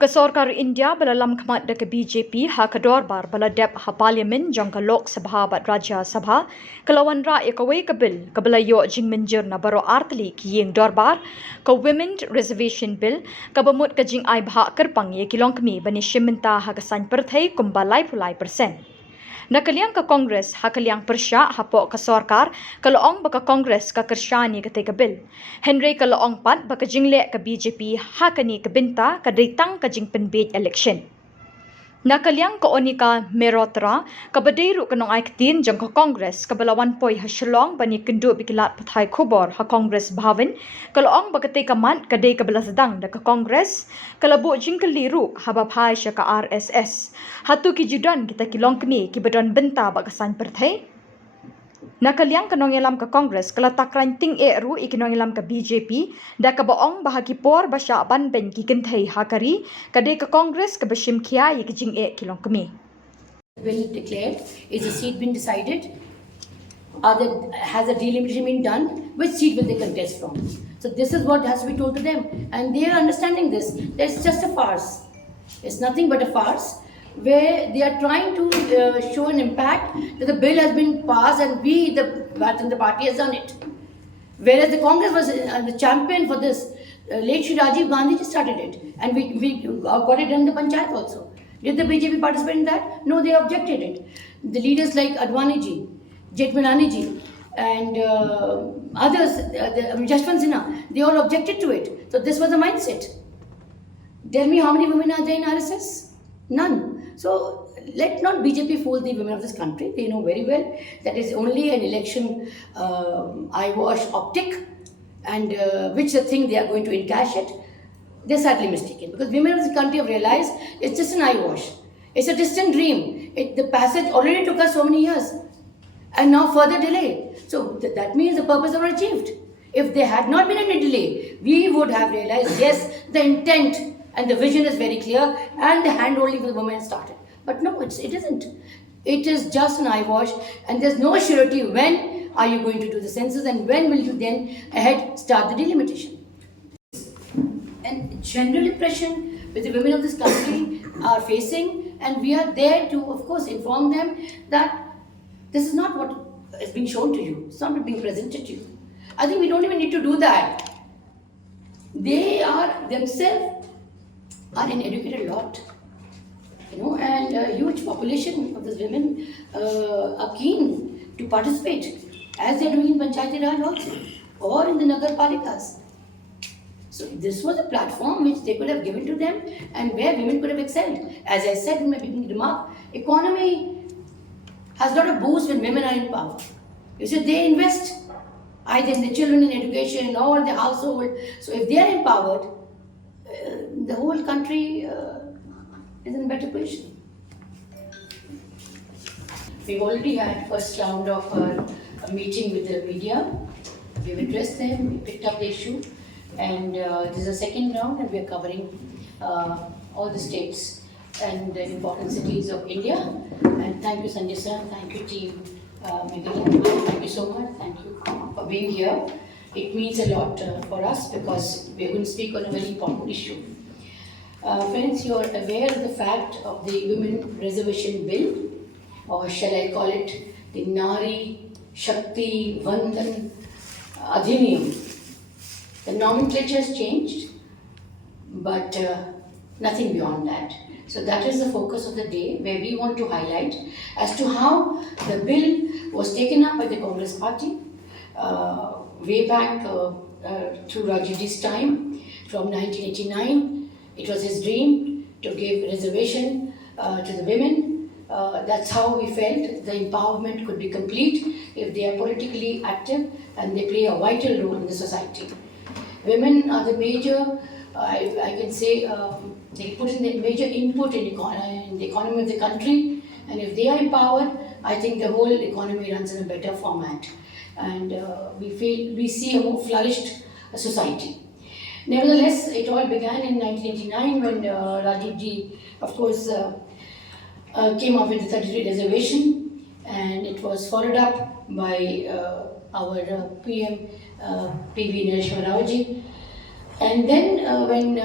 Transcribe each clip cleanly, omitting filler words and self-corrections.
Ke sorkar India bala Longkmie de ke BJP ha ke dorbar bala dep ha parlimen jong ke lok sabha bat Rajay sabha ke Wanrah kawei ke bill ke bala yo jing mynjur na baroh tylli ki yeng dorbar ke women reservation bill ke bemut ke jing ai Bhah Kyrpang ye ki Longkmie bani Shim Bynta ha ke Saiñ Pyrthei kumbalai pulai precent. Na kaliang ka kongres ha kaliang pyrshah hapoh ka sorkar ka laong baka kongres ka kyrshan ni katei ka bill. Hynrei ka laong pat baka jingle ka BJP ha kani ka Bynta ka tang ka jing penbid election. Na kaliang ka Onika Mehrotra ka badeiru ka nong aiktin jang ka kongres ka balawan poi ha Shillong bani kendu bikilat pathai Khubor ha kongres bhavan ka laong baka tei ka mat ka dei ka balasadang da ka kongres ka labu jing ka liru ha baphai sha ka RSS hatu ki judan kita ki Longkmie ki badon Bynta baka Saiñ Pyrthei. Na kaliang kanong ilam ka kongres kala takran ting ru ikinong ilam ka BJP da ka baong Bhah Khubor basha ban ben ki katei hakari kade ka kongres ka bashim khia ki jing ki Longkmie. Bill declared, is the seat been decided? Has a delimitation been done? Which seat will they contest from? So this is what has to be told to them, and they are understanding this. It's just a farce. It's nothing but a farce, where they are trying to show an impact that the bill has been passed and the party has done it. Whereas the Congress was the champion for this. Late Shri Rajiv Gandhi just started it, and we got it done in the panchayat also. Did the BJP participate in that? No, they objected it. The leaders like Advani ji, Jetmalani ji, and others, Jashwant Sinha, they all objected to it. So this was the mindset. Tell me how many women are there in RSS? None. So let not BJP fool the women of this country. They know very well that is only an election eyewash optic, and which the thing they are going to encash it. They're sadly mistaken, because women of this country have realized it's just an eyewash. It's a distant dream. The passage already took us so many years, and now further delay. So that means the purpose was achieved. If there had not been any delay, we would have realized, yes, the intent and the vision is very clear, and the hand-holding for the women started. But no, it isn't. It is just an eyewash, and there's no surety when are you going to do the census, and when will you then ahead start the delimitation. And general impression which the women of this country are facing, and we are there to, of course, inform them that this is not what is being shown to you. It's not being presented to you. I think we don't even need to do that. They are themselves are an educated lot, and a huge population of these women are keen to participate, as they are doing in Panchayati Raj also, or in the Nagar Palikas. So this was a platform which they could have given to them, and where women could have excelled. As I said in my beginning remark, economy has got a boost when women are in power. You see, they invest either in the children in education or the household. So if they are empowered, the whole country is in a better position. We've already had first round of a meeting with the media. We've addressed them, we picked up the issue, and this is a second round, and we are covering all the states and the important cities of India. And thank you, Sanjay sir, thank you team Meghalaya, thank you so much, thank you for being here. It means a lot for us, because we are going to speak on a very important issue. Friends, you are aware of the fact of the Women Reservation Bill, or shall I call it the Nari Shakti Vandan Adhiniyam. The nomenclature has changed, but nothing beyond that. So that is the focus of the day, where we want to highlight as to how the bill was taken up by the Congress party way back through Rajayji's time, from 1989. It was his dream to give reservation to the women. That's how we felt the empowerment could be complete if they are politically active and they play a vital role in the society. Women are the major, I can say, they put in the major input in the economy of the country, and if they are empowered, I think the whole economy runs in a better format, and we see a more flourished society. Nevertheless, it all began in 1989 when Rajiv ji, of course, came up with the 33 reservation, and it was followed up by our PM, PV Nareshwar Rao ji. And then when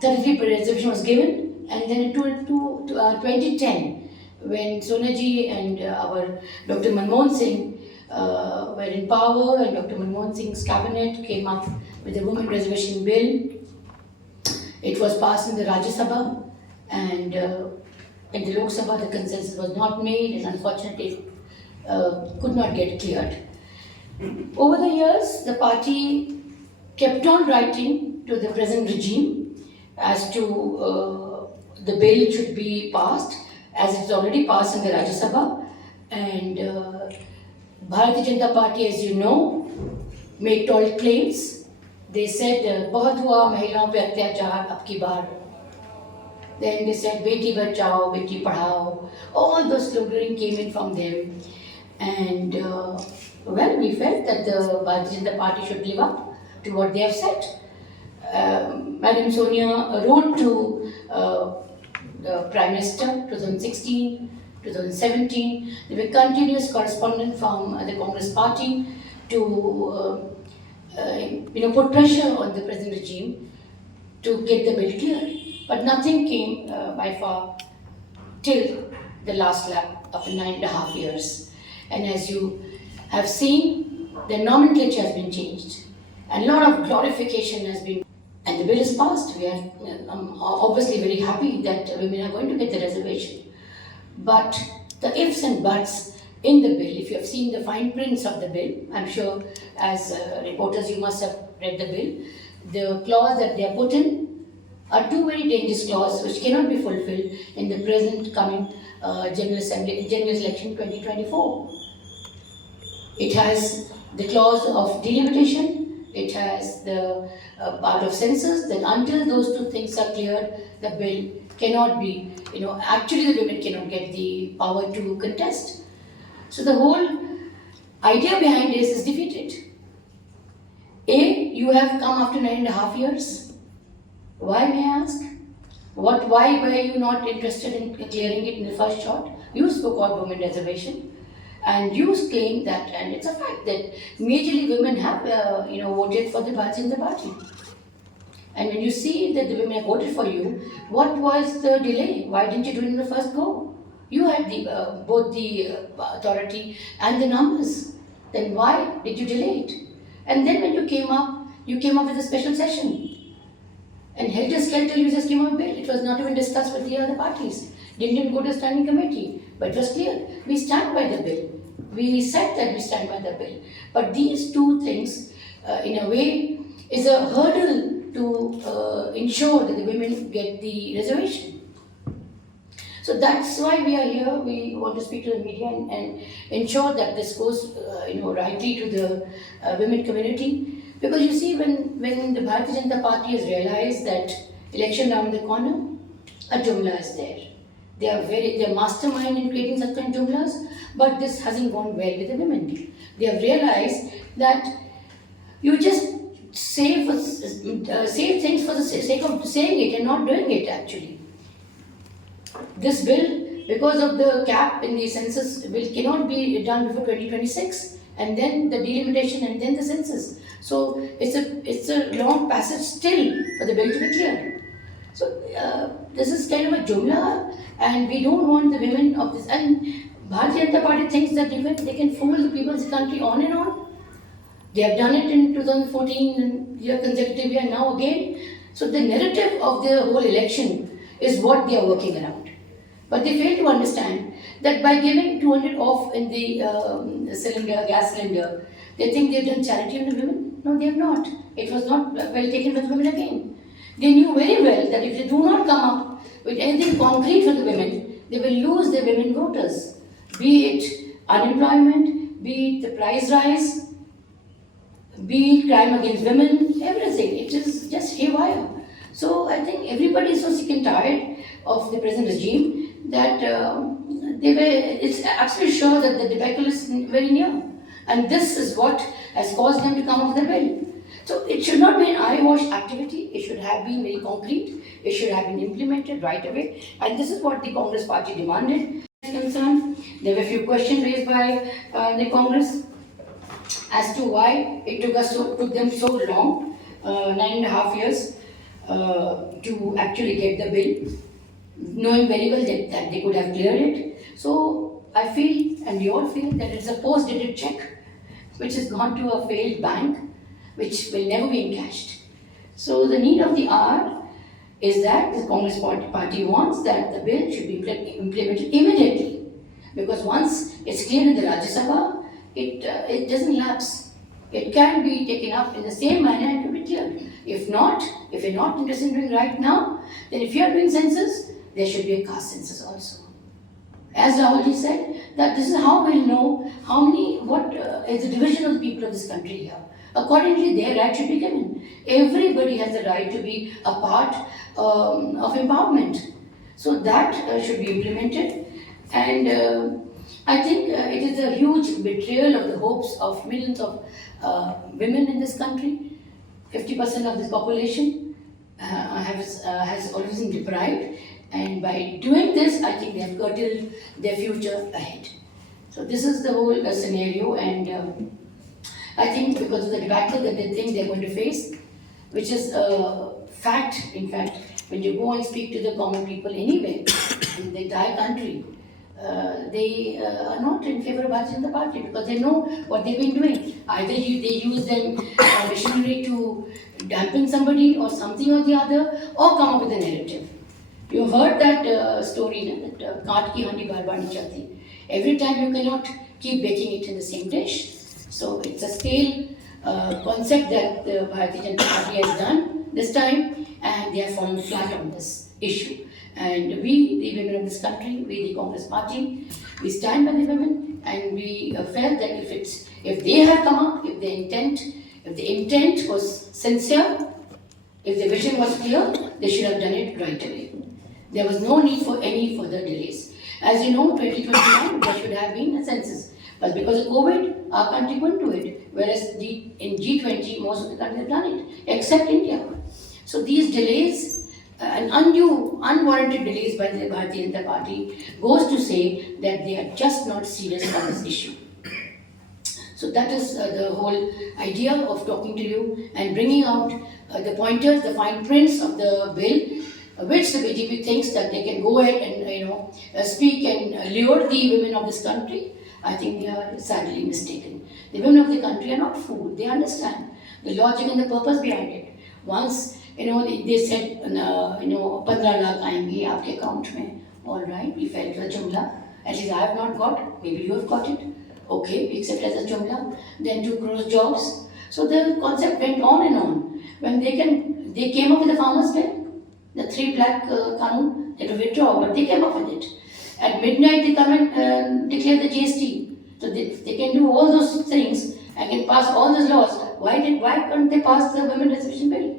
33 reservation was given, and then in 2010, when Sonaji and our Dr. Manmohan Singh were in power, and Dr. Manmohan Singh's cabinet came up with a women reservation bill. It was passed in the Rajya Sabha, and in the Lok Sabha the consensus was not made, and unfortunately could not get cleared. Over the years, the party kept on writing to the present regime as to the bill should be passed, as it's already passed in the Rajya Sabha, and Bharatiya Janata Party, as you know, made tall claims. They said, "बहुत हुआ महिलाओं पे अत्याचार अब की बार." Then they said, "Beti Bachao, Beti Padhao." All those sloganeering came in from them, and well, we felt that the Bharatiya Janata Party should live up to what they have said. Madam Sonia wrote to the Prime Minister 2016, 2017. There were continuous correspondence from the Congress Party to put pressure on the present regime to get the bill cleared. But nothing came by far till the last lap of 9.5 years. And as you have seen, the nomenclature has been changed. And a lot of glorification has been, and the bill is passed. We are obviously very happy that women are going to get the reservation. But the ifs and buts in the bill, if you have seen the fine prints of the bill, I'm sure as reporters you must have read the bill, the clause that they are put in are two very dangerous clauses which cannot be fulfilled in the present coming General Election 2024. It has the clause of delimitation, it has the part of census, that until those two things are cleared, the bill cannot be, actually the women cannot get the power to contest. So the whole idea behind this is defeated. You have come after 9.5 years. Why, may I ask? Why were you not interested in clearing it in the first shot? You spoke about women reservation, and you claim that, and it's a fact that majorly women have, voted for the Bharatiya Janata Party. And when you see that the women have voted for you, what was the delay? Why didn't you do it in the first go? You had both the authority and the numbers. Then why did you delay it? And then when you came up with a special session. And helter-skelter, you just came up with a bill. It was not even discussed with the other parties. Didn't even go to standing committee. But it was clear. We stand by the bill. We said that we stand by the bill. But these two things, in a way, is a hurdle to ensure that the women get the reservation. So that's why we are here. We want to speak to the media and ensure that this goes, rightly to the women community. Because you see, when the Bharatiya Janata Party has realized that election around the corner, a jumla is there. They are mastermind in creating such kind of jumlas, but this hasn't gone well with the women. They have realized that you just say things for the sake of saying it and not doing it actually. This bill, because of the cap in the census, cannot be done before 2026, and then the delimitation and then the census. So it's a long passage still for the bill to be cleared. So this is kind of a jumla, and we don't want the women of this. And Bharatiya Janata Party thinks that they can fool the people of the country on and on. They have done it in 2014 and year consecutively, and now again. So the narrative of the whole election is what they are working around. But they fail to understand that by giving 200 off in the gas cylinder, they think they've done charity on the women. No, they have not. It was not well taken by the women again. They knew very well that if they do not come up with anything concrete for the women, they will lose their women voters. Be it unemployment, be it the price rise, be it crime against women, everything. It is just haywire. So I think everybody is so sick and tired of the present regime that it's absolutely sure that the debacle is very near. And this is what has caused them to come up with the bill. So it should not be an eyewash activity. It should have been very concrete. It should have been implemented right away. And this is what the Congress party demanded. Concerned. There were a few questions raised by the Congress as to why it took them so long, 9.5 years. to actually get the bill, knowing very well that they could have cleared it. So I feel, and we all feel, that it's a post-dated check which has gone to a failed bank, which will never be encashed. So the need of the hour is that the Congress party wants that the bill should be implemented immediately, because once it's cleared in the Rajay Sabha, it doesn't lapse. It can be taken up in the same manner and to be cleared. If not, if you're not interested in doing right now, then if you are doing census, there should be a caste census also. As Rahulji said, that this is how we'll know what is the division of the people of this country here. Accordingly, their right should be given. Everybody has the right to be a part of empowerment. So that should be implemented. And I think it is a huge betrayal of the hopes of millions of women in this country. 50% of this population has always been deprived. And by doing this, I think they have curtailed their future ahead. So this is the whole scenario, and I think because of the debacle that they think they're going to face, which is a fact, in fact, when you go and speak to the common people anywhere in the entire country, they are not in favor of Bharatiya Janata Party because they know what they've been doing. Either they use them machinery to dampen somebody or something or the other, or come up with a narrative. You've heard that story, that kaat ki handi baar baar nahi chati. Every time you cannot keep baking it in the same dish. So it's a scale concept that the Bharatiya Janata Party has done this time, and they have fallen flat on this issue. And we, the women of this country, we the Congress Party, we stand by the women, and we felt that if they had come up, if the intent was sincere, if the vision was clear, they should have done it right away. There was no need for any further delays. As you know, 2021 there should have been a census, but because of COVID, our country couldn't do it. Whereas in G20, most of the countries have done it, except India. So these delays, and undue, unwarranted delays by the Bharatiya Janata Party, goes to say that they are just not serious on this issue. So that is the whole idea of talking to you and bringing out the pointers, the fine prints of the bill, which the BJP thinks that they can go ahead and speak and lure the women of this country. I think they are sadly mistaken. The women of the country are not fooled. They understand the logic and the purpose behind it. Once they said 15 lakh आएंगे आपके account में. All right, we felt the jumla. At least I have not got. Maybe you have got it. Okay, we accept as a jumla. Then 2 crore jobs. So the concept went on and on. When they came up with the farmers' bill, the 3 lakh kanun, they had to withdraw, but they came up with it. At midnight, they come and declare the GST. So they can do all those things and can pass all those laws. Why couldn't they pass the women reservation bill?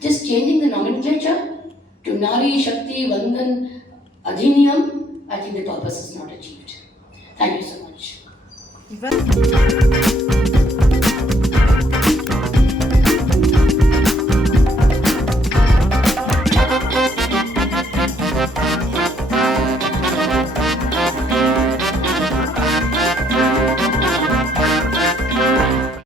Just changing the nomenclature to Nari Shakti Vandan Adhiniyam, I think the purpose is not achieved. Thank you so much.